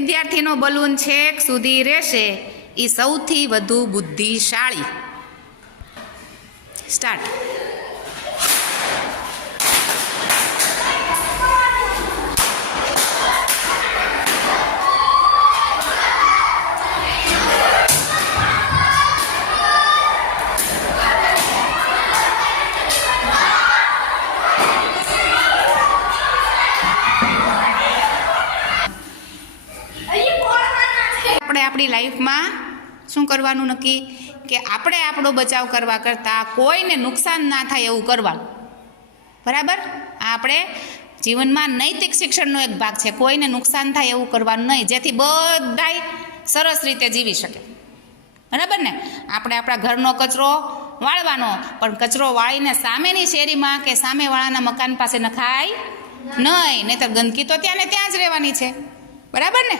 વિદ્યાર્થીનો balloon છેક સુધી રહેશે એ સૌથી વધુ બુદ્ધિશાળી. સ્ટાર્ટ. આપણે આપણી લાઈફમાં શું કરવાનું નક્કી કે આપણે આપણો બચાવ કરવા કરતાં કોઈને નુકસાન ના થાય એવું કરવાનું. બરાબર? આ આપણે જીવનમાં નૈતિક શિક્ષણનો એક ભાગ છે. કોઈને નુકસાન થાય એવું કરવાનું નહીં, જેથી બધાય સરસ રીતે જીવી શકે. બરાબર ને? આપણે આપણા ઘરનો કચરો વાળવાનો, પણ કચરો વાળીને સામેની શેરીમાં કે સામેવાળાના મકાન પાસે નખાય નહીં, નહીંતર ગંદકી તો ત્યાં ને ત્યાં જ રહેવાની છે. બરાબર ને?